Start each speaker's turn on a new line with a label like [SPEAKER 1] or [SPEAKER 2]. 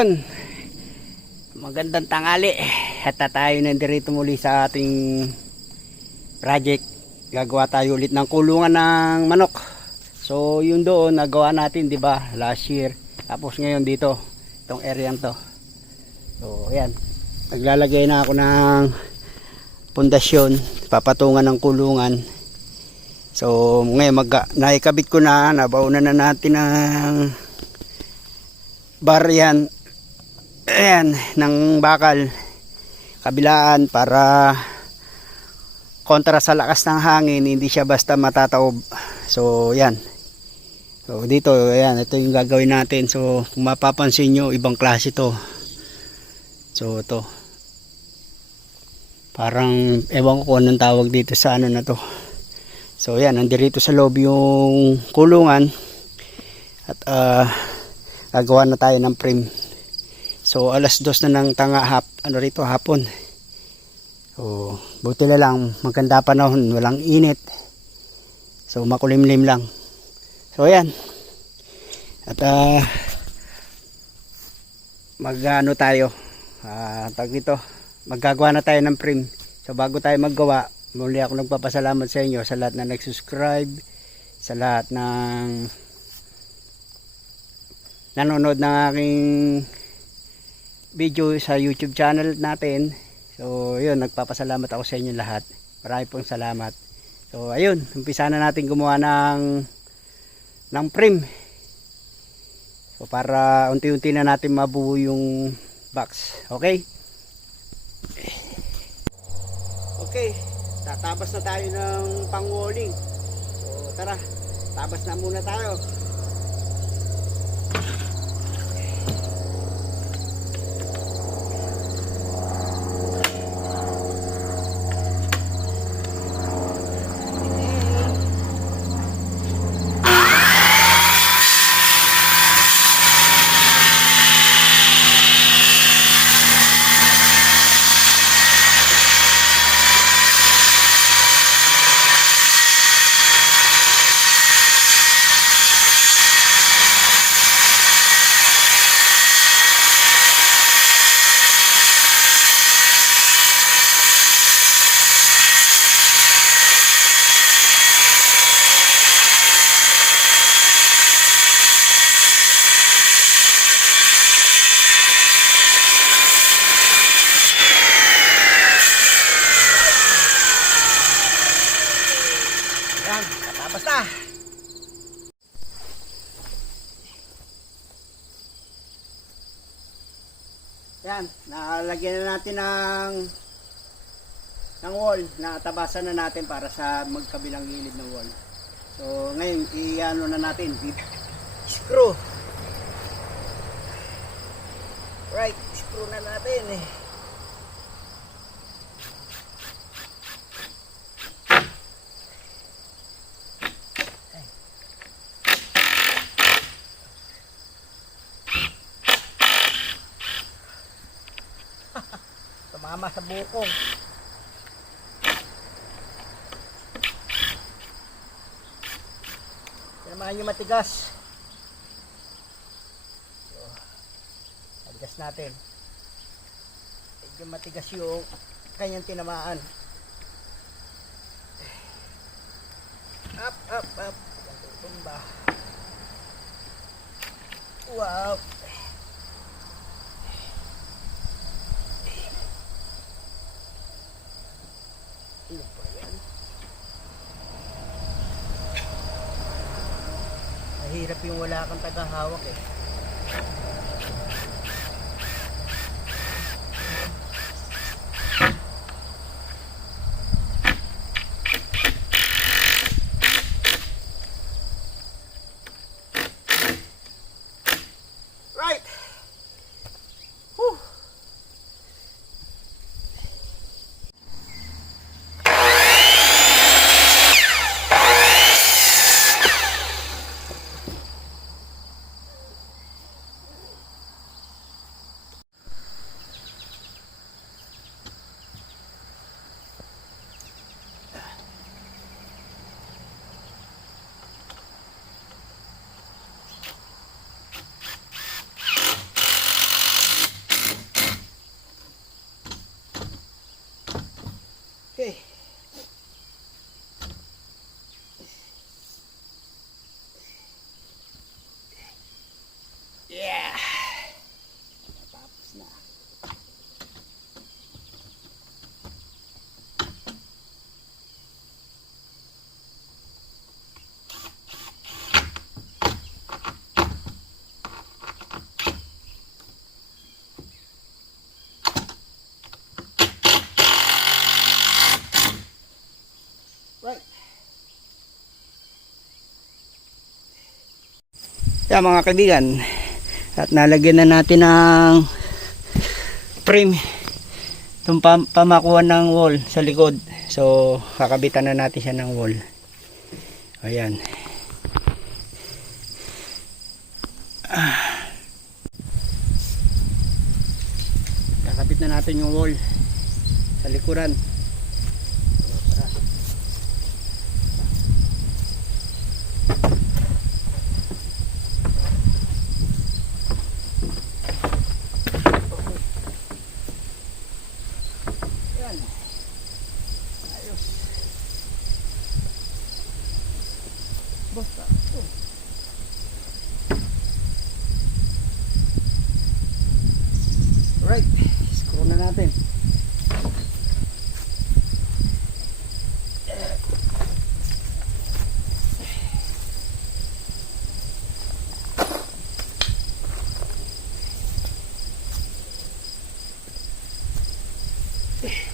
[SPEAKER 1] Ayun. Magandang tangali. At tayo nandirito muli sa ating project. Gagawa tayo ulit ng kulungan ng manok. So, yun doon nagawa natin, 'di ba? Last year. Tapos ngayon dito, itong area to. So, ayan. Naglalagay na ako ng pundasyon, papatungan ng kulungan. So, ngayon mag naikabit ko na, nabaunan na natin ng bar yan ayan ng bakal. Kabilaan para kontra sa lakas ng hangin hindi siya basta matataob. So yan so dito ayan ito yung gagawin natin. So kung mapapansin nyo ibang klase to. So ito. Parang ewan ko kung anong tawag dito sa ano na to. So yan nandirito sa loob yung kulungan. At ah gagawa na tayo ng frame so alas dos na ng tanga hap, ano rito hapon. So buti na lang maganda panahon walang init. So makulimlim lang. So ayan. At uh, mag ano tayo? Uh, tag dito. Maggagawa na tayo ng frame so bago tayo maggawa muli ako nagpapasalamat sa inyo sa lahat na nag-subscribe sa lahat ng nanonood ng aking video sa YouTube channel natin. So, yun, nagpapasalamat ako sa inyo lahat. Marami pong salamat. So, ayun, umpisa na natin gumawa ng ng frame. So, para unti-unti na natin mabuo yung box. Okay? Okay, tatabas na tayo ng pang-walling. So, tara, tabas na muna tayo. Yan, tatapos na. Yan, nalagyan na natin ng ng wall, natabasan na natin para sa magkabilang gilid ng wall. So, ngayon, i-ano na natin, screw. Right, screw na natin eh. Tumama sa bukong. Tinamaan yung matigas. So, matigas natin. Medyo matigas yung kanyang tinamaan. Up, up, up. Tumba. Wow. Ano ba yan? Mahirap yung wala kang tagahawak eh. Okay. Yan mga kaibigan. At nalagyan na natin ng frame itong pam pamakuan ng wall sa likod. So, kakabitan na natin siya ng wall. Ayan. Ah. Kakabit na natin yung wall sa likuran. natin. Yeah.